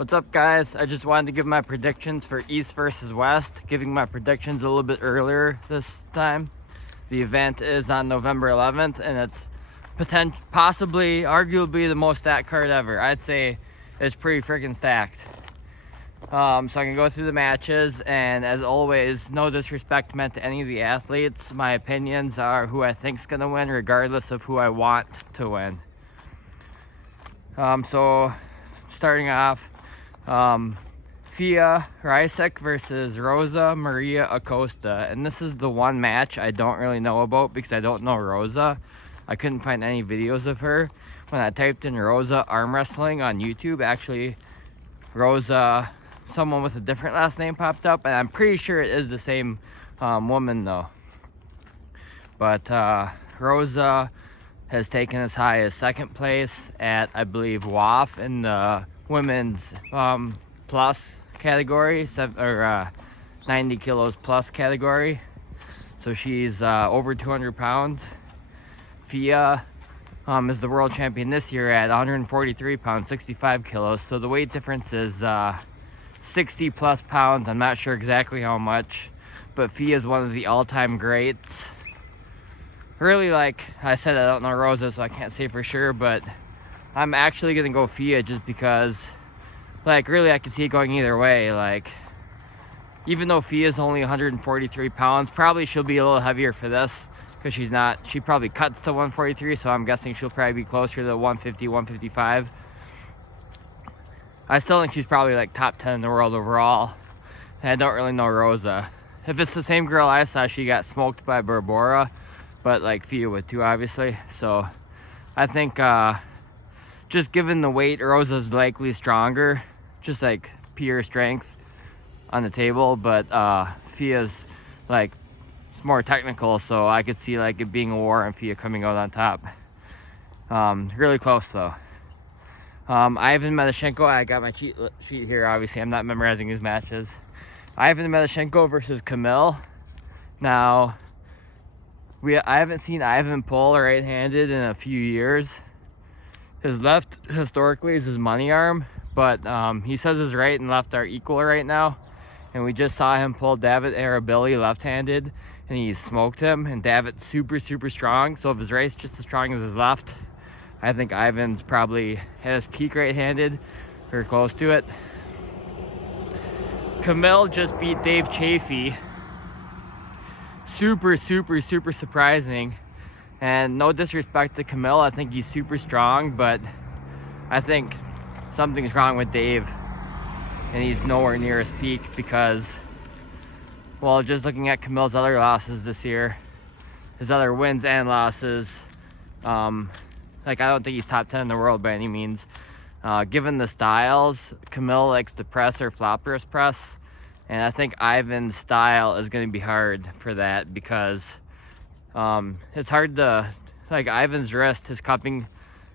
What's up, guys? I just wanted to give my predictions for East versus West, giving my predictions a little bit earlier this time. The event is on November 11th, and it's possibly, arguably the most stacked card ever. I'd say it's pretty freaking stacked. So I can go through the matches, and as always, no disrespect meant to any of the athletes. My opinions are who I think's gonna win, regardless of who I want to win. So starting off, Fia Rysek versus Rosa Maria Acosta, and this is the one match I don't really know about because I don't know Rosa. I couldn't find any videos of her. When I typed in Rosa arm wrestling on YouTube, actually Rosa, someone with a different last name popped up, and I'm pretty sure it is the same woman though. But Rosa has taken as high as second place at, I believe, WAF in the women's plus category, 90 kilos plus category. So she's over 200 pounds. Fia is the world champion this year at 143 pounds, 65 kilos. So the weight difference is 60 plus pounds. I'm not sure exactly how much, but Fia is one of the all-time greats. Really, like I said, I don't know Rosa, so I can't say for sure, but I'm actually gonna go Fia just because, like, really I could see it going either way. Like, even though Fia's only 143 pounds, probably she'll be a little heavier for this because she probably cuts to 143, so I'm guessing she'll probably be closer to 150, 155. I still think she's probably like top 10 in the world overall, and I don't really know Rosa. If it's the same girl I saw, she got smoked by Barbora, but like Fia would too, obviously. So I think just given the weight, Rosa's likely stronger, just like pure strength on the table, but Fia's like more technical, so I could see like it being a war and Fia coming out on top. Really close though. Ivan Medashenko, I got my cheat sheet here, obviously I'm not memorizing these matches. Ivan Medashenko versus Camille. Now, I haven't seen Ivan pull right-handed in a few years. His left historically is his money arm, but he says his right and left are equal right now. And we just saw him pull David Arabili left-handed, and he smoked him. And David's super, super strong. So if his right's just as strong as his left, I think Ivan's probably at his peak right-handed or close to it. Camille just beat Dave Chafee. Super, super, super surprising. And no disrespect to Camille, I think he's super strong, but I think something's wrong with Dave, and he's nowhere near his peak because, well, just looking at Camille's other losses this year, his other wins and losses, like, I don't think he's top 10 in the world by any means. Given the styles, Camille likes to press or flop wrist press, and I think Ivan's style is going to be hard for that because it's hard to, like, Ivan's wrist, his cupping,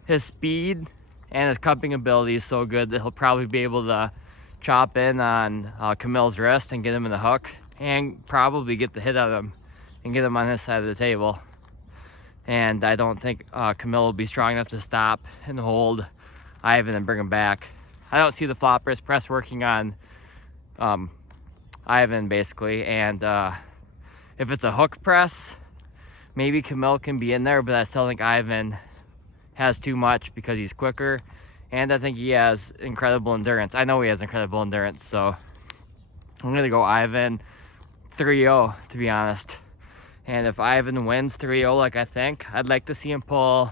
his speed and his cupping ability is so good that he'll probably be able to chop in on Camille's wrist and get him in the hook and probably get the hit on him and get him on his side of the table. And I don't think Camille will be strong enough to stop and hold Ivan and bring him back. I don't see the flop wrist press working on Ivan, basically. And if it's a hook press, maybe Camille can be in there, but I still think Ivan has too much because he's quicker, and I think he has incredible endurance. I know he has incredible endurance, so I'm gonna go Ivan 3-0, to be honest. And if Ivan wins 3-0 like I think, I'd like to see him pull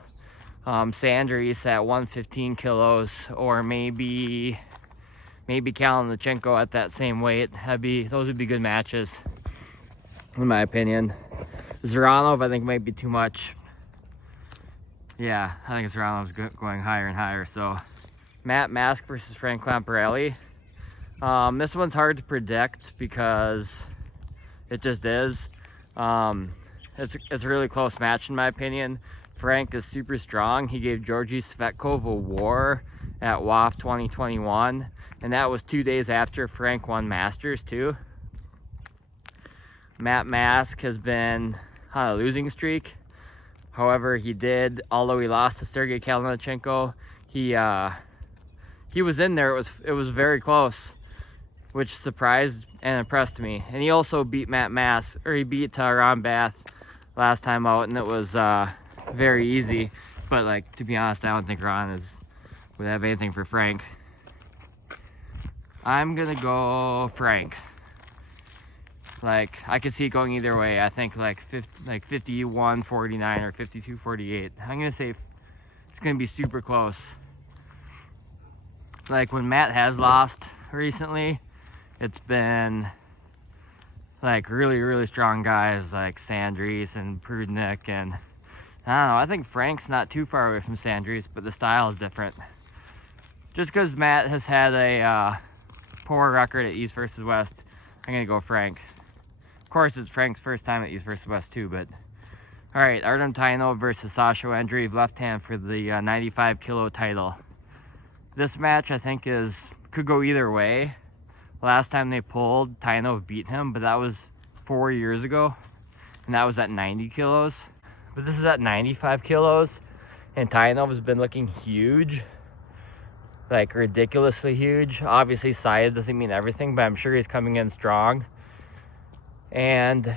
Sanders at 115 kilos, or maybe Kalinachenko at that same weight. Those would be good matches, in my opinion. Zaranov, I think, might be too much. Yeah, I think Zaranov's going higher and higher. So, Matt Mask versus Frank Lamparelli. This one's hard to predict because it just is. It's a really close match in my opinion. Frank is super strong. He gave Georgi Svetkov a war at WAF 2021, and that was 2 days after Frank won Masters too. Matt Mask has been on a losing streak. However, although he lost to Sergey Kalinachenko, he he was in there. It was very close, which surprised and impressed me. And he also beat Matt Mass, or he beat Ron Bath last time out, and it was very easy. But like, to be honest, I don't think Ron would have anything for Frank. I'm gonna go Frank. Like, I could see it going either way. I think like 51-49 or 52-48. I'm gonna say it's gonna be super close. Like, when Matt has lost recently, it's been like really strong guys like Sandries and Prudnick, and I don't know, I think Frank's not too far away from Sandries, but the style is different. Just because Matt has had a poor record at East versus West, I'm gonna go Frank. Of course, it's Frank's first time at East versus West too, but all right, Artem Tainov versus Sasho and John, left hand for the 95 kilo title. This match, I think, could go either way. Last time they pulled, Tainov beat him, but that was 4 years ago, and that was at 90 kilos. But this is at 95 kilos, and Tainov has been looking huge, like ridiculously huge. Obviously, size doesn't mean everything, but I'm sure he's coming in strong. And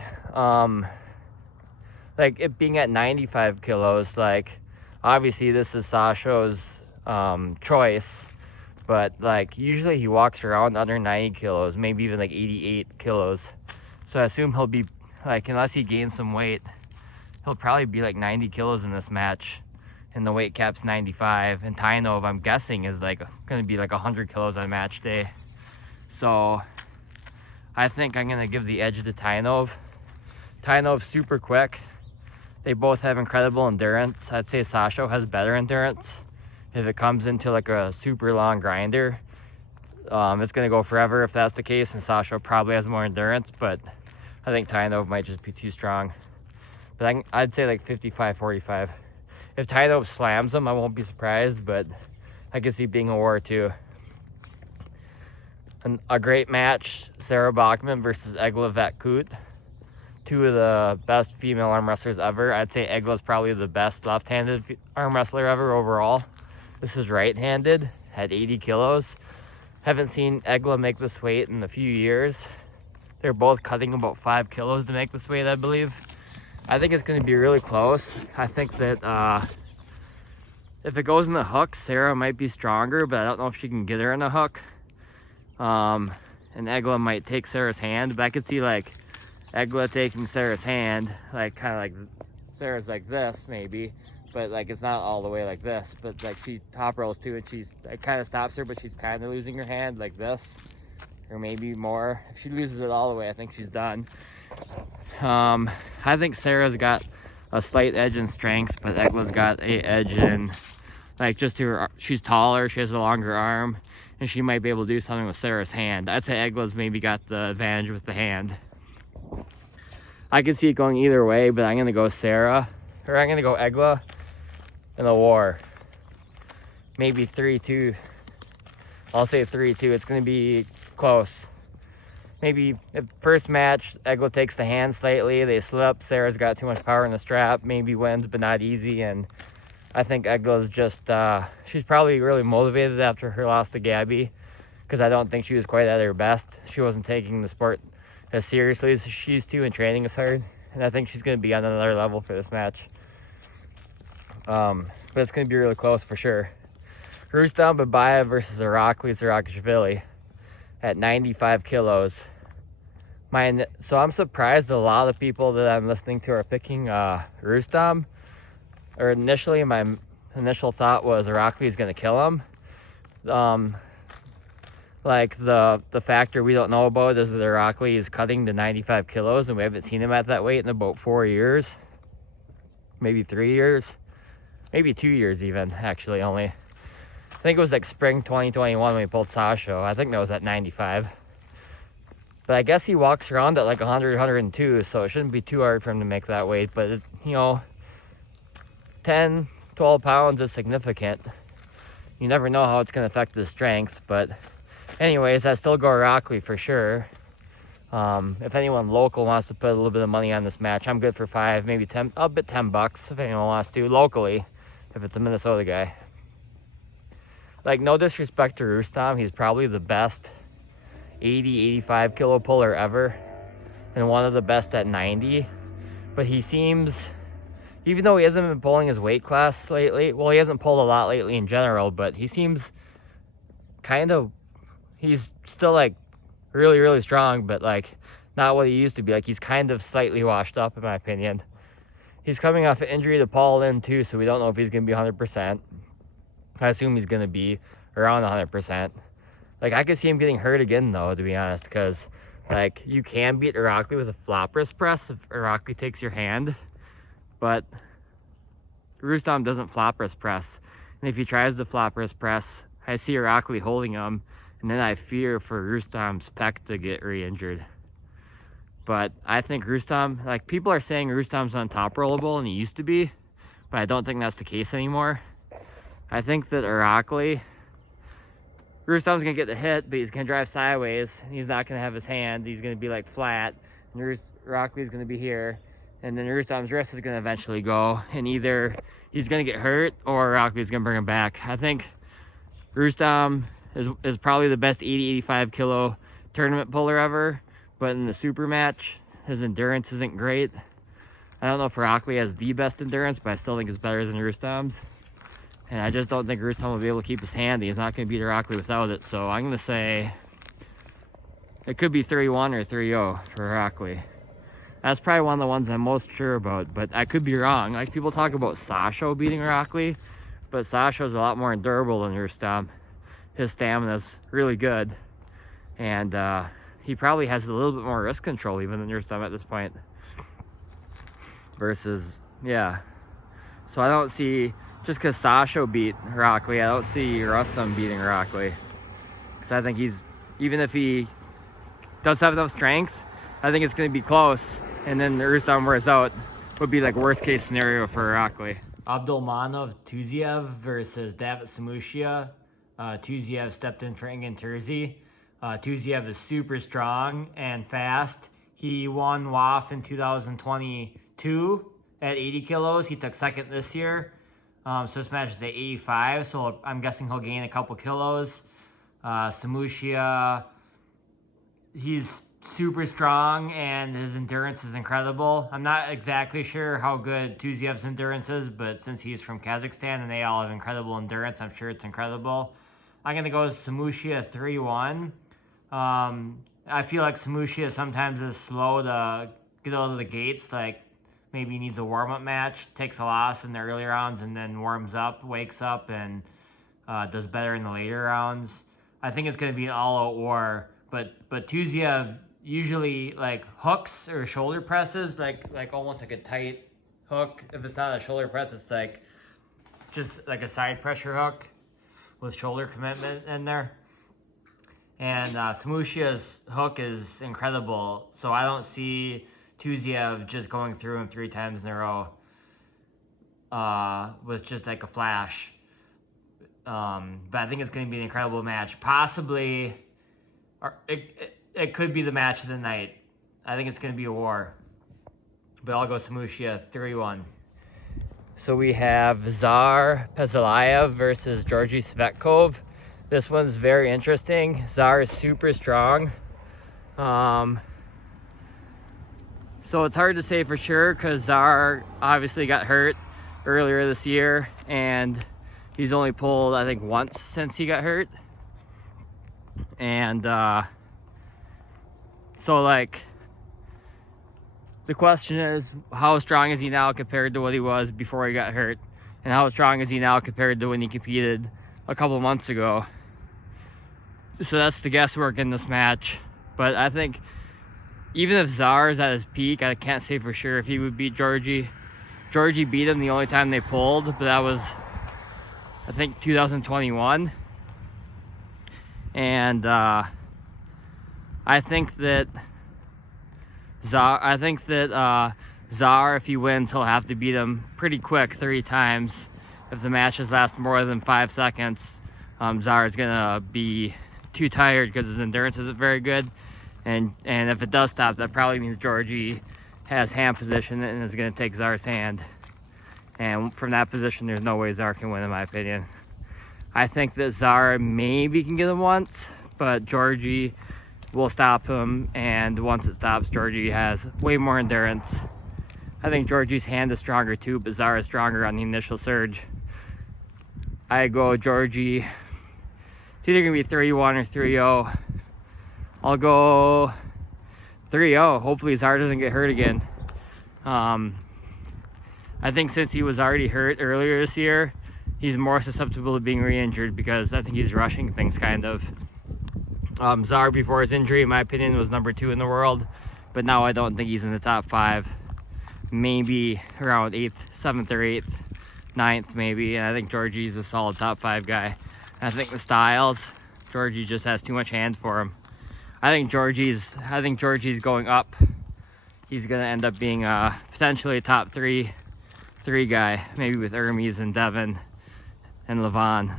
like, it being at 95 kilos, like, obviously this is Sasho's choice, but like, usually he walks around under 90 kilos, maybe even like 88 kilos. So I assume he'll be like, unless he gains some weight, he'll probably be like 90 kilos in this match, and the weight cap's 95. And Tainov, I'm guessing, is like gonna be like 100 kilos on match day. So I think I'm gonna give the edge to Tainov. Tainov's super quick. They both have incredible endurance. I'd say Sasho has better endurance. If it comes into like a super long grinder, it's gonna go forever if that's the case, and Sasho probably has more endurance, but I think Tainov might just be too strong. But I'd say like 55-45. If Tainov slams him, I won't be surprised, but I could see being a war too. And a great match, Sarah Bachman versus Egla Vetkut. Two of the best female arm wrestlers ever. I'd say Egla's probably the best left-handed arm wrestler ever overall. This is right-handed at 80 kilos. Haven't seen Egla make this weight in a few years. They're both cutting about 5 kilos to make this weight, I believe. I think it's going to be really close. I think that if it goes in the hook, Sarah might be stronger, but I don't know if she can get her in the hook. And Egla might take Sarah's hand, but I could see like Egla taking Sarah's hand, like kind of like Sarah's like this maybe, but like it's not all the way like this, but like she top rolls too, and it kind of stops her, but she's kind of losing her hand like this, or maybe more. If she loses it all the way, I think she's done. I think Sarah's got a slight edge in strength, but Egla's got a edge in like just she's taller, she has a longer arm, and she might be able to do something with Sarah's hand. I'd say Egla's maybe got the advantage with the hand. I can see it going either way, but I'm gonna go Sarah, or I'm gonna go Egla in a war. Maybe 3-2. I'll say 3-2. It's gonna be close. Maybe if first match, Egla takes the hand slightly, they slip, Sarah's got too much power in the strap, maybe wins, but not easy. And I think Egla's just, she's probably really motivated after her loss to Gabby, because I don't think she was quite at her best. She wasn't taking the sport as seriously as she used to, and training as hard. And I think she's going to be on another level for this match. But it's going to be really close for sure. Rustam Babayev versus Irakli Zarakashvili at 95 kilos. So I'm surprised a lot of people that I'm listening to are picking Rustam. Or initially, my initial thought was Irakli's going to kill him. Like the factor we don't know about is that Irakli is cutting to 95 kilos, and we haven't seen him at that weight in about 4 years. Maybe 3 years. Maybe 2 years even, actually, only. I think it was like spring 2021 when we pulled Sasho. I think that was at 95. But I guess he walks around at like 100, 102, so it shouldn't be too hard for him to make that weight. But, you know, 10, 12 pounds is significant. You never know how it's going to affect his strength. But anyways, I still go Irakli for sure. If anyone local wants to put a little bit of money on this match, I'm good for 5, maybe 10. I'll bet $10 if anyone wants to, locally, if it's a Minnesota guy. like, no disrespect to Rustam, he's probably the best 80-85 kilo puller ever, and one of the best at 90. But he seems, even though he hasn't been pulling his weight class lately, well, he hasn't pulled a lot lately in general, but he seems kind of, he's still like really, really strong, but like not what he used to be. Like, he's kind of slightly washed up, in my opinion. He's coming off an injury to Paul Lynn too, so we don't know if he's going to be 100%. I assume he's going to be around 100%. Like, I could see him getting hurt again, though, to be honest, because, like, you can beat Irakli with a flop wrist press if Irakli takes your hand, but Rustam doesn't flop wrist press. And if he tries the flop wrist press, I see Irakli holding him, and then I fear for Rustam's pec to get re-injured. But I think Rustam, like, people are saying Rustam's on-top rollable, and he used to be, but I don't think that's the case anymore. I think that Rustam's gonna get the hit, but he's gonna drive sideways. He's not gonna have his hand. He's gonna be like flat, and Irakli's gonna be here, and then Rustam's wrist is gonna eventually go, and either he's gonna get hurt or Irakli's gonna bring him back. I think Rustam is probably the best 80-85 kilo tournament puller ever, but in the super match, his endurance isn't great. I don't know if Irakli has the best endurance, but I still think it's better than Rustam's. And I just don't think Rustam will be able to keep his hand. He's not going to beat Irakli without it. So I'm going to say it could be 3-1 or 3-0 for Irakli. That's probably one of the ones I'm most sure about, but I could be wrong. Like, people talk about Sasho beating Irakli, but Sasho's a lot more endurable than Rustam. His stamina's really good, and he probably has a little bit more wrist control even than Rustam at this point. Versus, yeah. So I don't see, just because Sasho beat Irakli, I don't see Rustam beating Irakli. Because I think he's, even if he does have enough strength, I think it's going to be close. And then Rustam wears out, would be like worst case scenario for Irakli. Abdulmanov Tuziev versus David Samushia. Tuziev stepped in for Engin Terzi. Tuziev is super strong and fast. He won WAF in 2022 at 80 kilos. He took second this year. So this match is at 85, so I'm guessing he'll gain a couple kilos. Samushia, he's super strong and his endurance is incredible. I'm not exactly sure how good Tuziev's endurance is, but since he's from Kazakhstan and they all have incredible endurance, I'm sure it's incredible. I'm going to go with Samushia 3-1. I feel like Samushia sometimes is slow to get out of the gates, like maybe needs a warm-up match, takes a loss in the early rounds and then warms up, wakes up, and does better in the later rounds. I think it's going to be an all-out war, but Tuziev usually like hooks or shoulder presses, like almost like a tight hook. If it's not a shoulder press, it's like just like a side pressure hook with shoulder commitment in there. And Samushia's hook is incredible, so I don't see Tuziev just going through him 3 times in a row with just like a flash. But I think it's going to be an incredible match. Possibly, or it could be the match of the night. I think it's going to be a war. But I'll go Samushia 3-1. So we have Zar Pezelayev versus Georgi Svetkov. This one's very interesting. Zar is super strong. So it's hard to say for sure because Zar obviously got hurt earlier this year and he's only pulled, I think, once since he got hurt. And so like the question is, how strong is he now compared to what he was before he got hurt? And how strong is he now compared to when he competed a couple months ago? So that's the guesswork in this match. But I think even if Zar is at his peak, I can't say for sure if he would beat Georgi. Georgi beat him the only time they pulled, but that was, I think, 2021. And I think that Zar, if he wins, he'll have to beat him pretty quick 3 times. If the matches last more than 5 seconds, Zar is gonna be too tired because his endurance isn't very good. And if it does stop, that probably means Georgi has hand position and is gonna take Zar's hand. And from that position, there's no way Zar can win, in my opinion. I think that Zara maybe can get him once, but Georgie will stop him, and once it stops, Georgie has way more endurance. I think Georgie's hand is stronger too, but Zara is stronger on the initial surge. I go Georgie. It's either gonna be 3-1 or 3-0. I'll go 3-0. Hopefully Zara doesn't get hurt again. I think since he was already hurt earlier this year, he's more susceptible to being re-injured because I think he's rushing things kind of. Zara before his injury, in my opinion, was number 2 in the world, but now I don't think he's in the top 5. Maybe around 8th, 7th or 8th, 9th maybe, and I think Georgie's a solid top 5 guy. I think the styles, Georgie just has too much hand for him. I think Georgie's going up. He's gonna end up being potentially a top 3 guy, maybe with Hermes and Devin and Levon.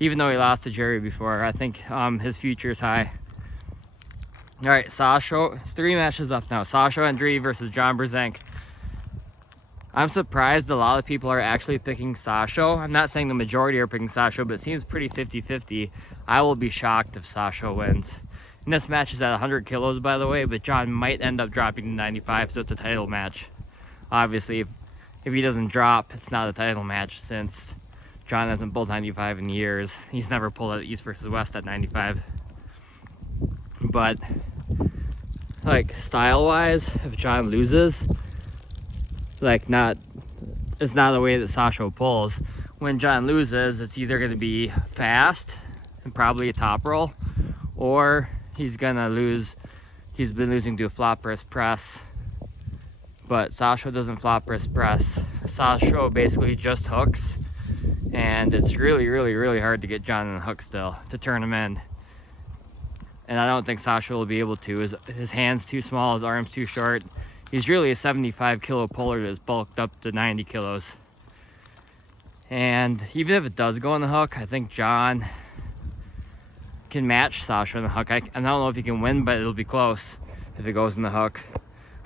Even though he lost to Jerry before, I think his future is high. All right, Sasho, 3 matches up now. Sasho and John versus John Brzenk. I'm surprised a lot of people are actually picking Sasho. I'm not saying the majority are picking Sasho, but it seems pretty 50-50. I will be shocked if Sasho wins. And this match is at 100 kilos, by the way, but John might end up dropping to 95, so it's a title match. Obviously, if he doesn't drop, it's not a title match since John hasn't pulled 95 in years. He's never pulled at East versus West at 95. But, like, style-wise, if John loses, like, it's not the way that Sasho pulls. When John loses, it's either going to be fast and probably a top roll, or he's gonna lose. He's been losing to a flop wrist press, but Sasho doesn't flop wrist press. Sasho basically just hooks, and it's really hard to get John in the hook still, to turn him in. And I don't think Sasho will be able to. His hand's too small, his arm's too short. He's really a 75 kilo puller that's bulked up to 90 kilos. And even if it does go in the hook, I think John can match Sasho in the hook. I don't know if he can win, but it'll be close if it goes in the hook.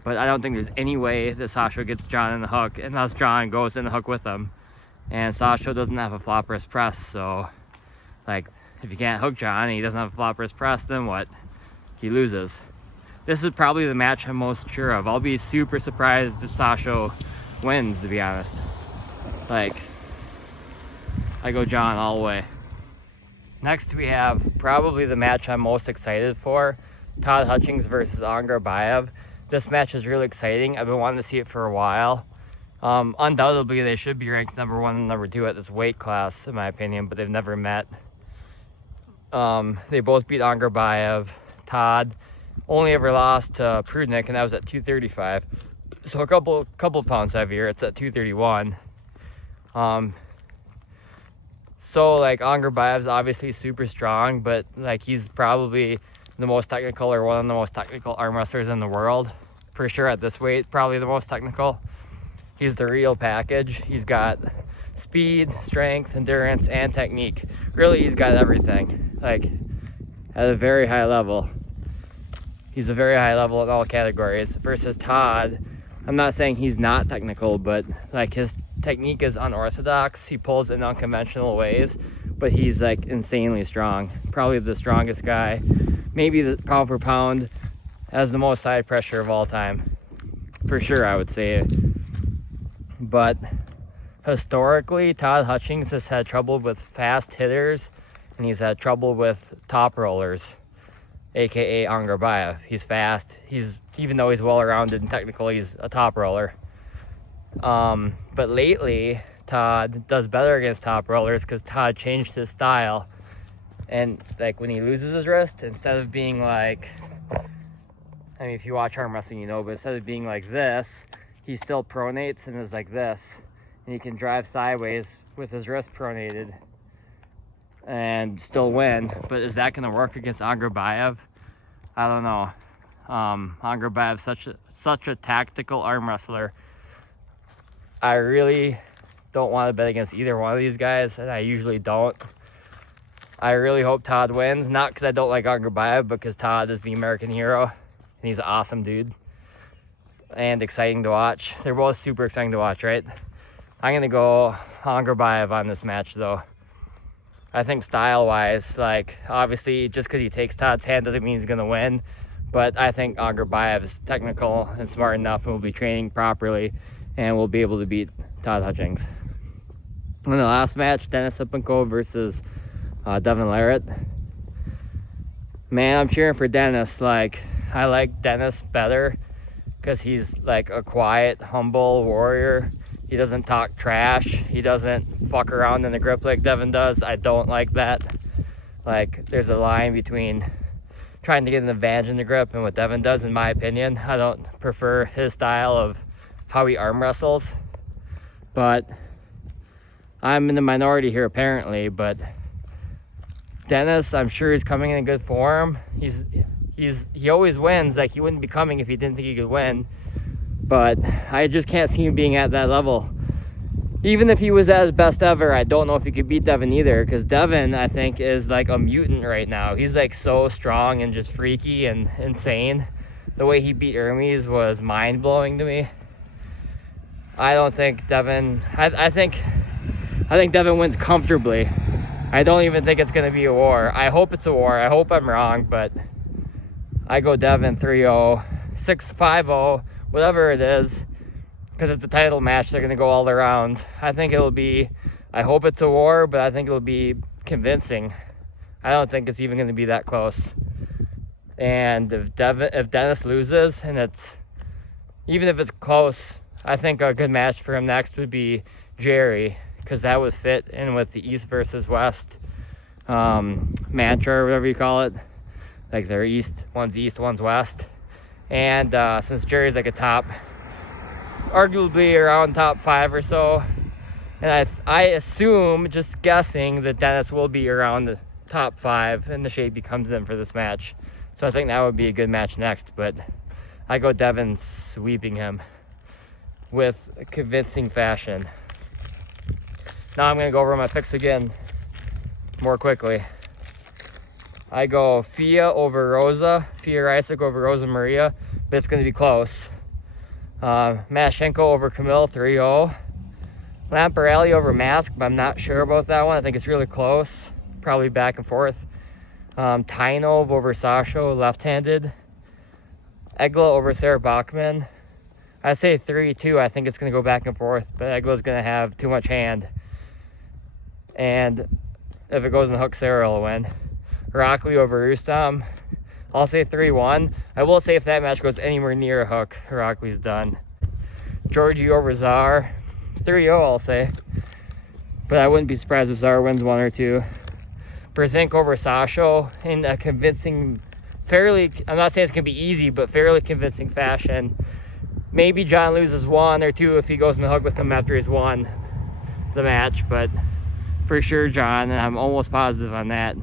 But I don't think there's any way that Sasho gets John in the hook unless John goes in the hook with him. And Sasho doesn't have a flop wrist press, so like, if you can't hook John and he doesn't have a flop wrist press, then what? He loses. This is probably the match I'm most sure of. I'll be super surprised if Sasho wins, to be honest. Like, I go John all the way. Next we have probably the match I'm most excited for, Todd Hutchings versus Angar Bayev. This match is really exciting. I've been wanting to see it for a while. Undoubtedly they should be ranked number 1 and number 2 at this weight class, in my opinion, but they've never met. They both beat Angar Bayev. Todd only ever lost to Prudnik, and that was at 235. So a couple pounds heavier. It's at 231. So like, Angar Bayev's obviously super strong, but like, he's probably the most technical, or one of the most technical arm wrestlers in the world. For sure at this weight, probably the most technical. He's the real package. He's got speed, strength, endurance, and technique. Really, he's got everything, like, at a very high level. He's a very high level in all categories. Versus Todd, I'm not saying he's not technical, but like, his technique is unorthodox. He pulls in unconventional ways, but he's like insanely strong. Probably the strongest guy. Maybe the pound for pound has the most side pressure of all time. For sure, I would say. But historically, Todd Hutchings has had trouble with fast hitters, and he's had trouble with top rollers, aka Angar Bayev. He's fast. Even though he's well-rounded and technical, he's a top roller. But lately, Todd does better against top rollers because Todd changed his style. And like, when he loses his wrist, instead of being like, I mean, if you watch arm wrestling, you know, but instead of being like this, he still pronates and is like this. And he can drive sideways with his wrist pronated and still win. But is that going to work against Angar Bayev? I don't know. Angar Bayev's such a tactical arm wrestler. I really don't want to bet against either one of these guys, and I usually don't. I really hope Todd wins, not because I don't like Angar Bayev, but because Todd is the American hero, and he's an awesome dude and exciting to watch. They're both super exciting to watch, right? I'm going to go Angar Bayev on this match, though. I think style-wise, like, obviously, just because he takes Todd's hand doesn't mean he's going to win. But I think Angerbayev is technical and smart enough and will be training properly and will be able to beat Todd Hutchings. In the last match, Denis Sipenko versus Devin Larratt. Man, I'm cheering for Denis. Like, I like Denis better because he's like a quiet, humble warrior. He doesn't talk trash. He doesn't fuck around in the grip like Devin does. I don't like that. Like, there's a line between trying to get an advantage in the grip and what Devin does, in my opinion. I don't prefer his style of how he arm wrestles. But I'm in the minority here apparently, but Denis, I'm sure he's coming in good form. He always wins. Like, he wouldn't be coming if he didn't think he could win. But I just can't see him being at that level. Even if he was at his best ever, I don't know if he could beat Devin either, because Devin, I think, is like a mutant right now. He's like so strong and just freaky and insane. The way he beat Hermes was mind-blowing to me. I don't think Devin... I think Devin wins comfortably. I don't even think it's going to be a war. I hope it's a war. I hope I'm wrong, but I go Devin 3-0, 6-5-0, whatever it is, because it's a title match. They're going to go all the rounds. I think it'll be... I hope it's a war, but I think it'll be convincing. I don't think it's even going to be that close. And if Denis loses, and it's... even if it's close, I think a good match for him next would be Jerry, because that would fit in with the East versus West mantra, or whatever you call it. Like, they're one's East, one's West. And since Jerry's like a top, arguably around top 5 or so, and I assume, just guessing, that Denis will be around the top 5 in the shape he comes in for this match. So I think that would be a good match next, but I go Devin sweeping him with convincing fashion. Now I'm going to go over my picks again more quickly. I go Fia over Rosa, Fia Rysick over Rosa Maria, but it's going to be close. Mashenko over Camille, 3-0. Lamparelli over Mask, but I'm not sure about that one. I think it's really close, probably back and forth. Tainov over Sasho, left-handed. Egla over Sarah Bachman. I say 3-2. I think it's going to go back and forth, but Egla's going to have too much hand. And if it goes in the hook, Sarah will win. Heracli over Rustam. I'll say 3-1. I will say if that match goes anywhere near a hook, Heracli's done. Georgie over Czar. 3-0, I'll say. But I wouldn't be surprised if Czar wins 1 or 2. Brzezinski over Sasho in a convincing, fairly, I'm not saying it's going to be easy, but fairly convincing fashion. Maybe John loses 1 or 2 if he goes in the hook with him after he's won the match, but for sure John, and I'm almost positive on that.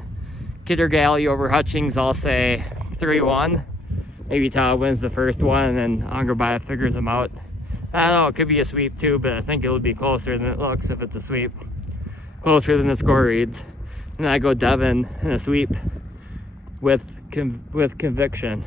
Kidder Galley over Hutchings, I'll say 3-1. Maybe Todd wins the first one and then Angerbayev figures him out. I don't know, it could be a sweep too, but I think it'll be closer than it looks if it's a sweep. Closer than the score reads. And I go Devin in a sweep with conviction.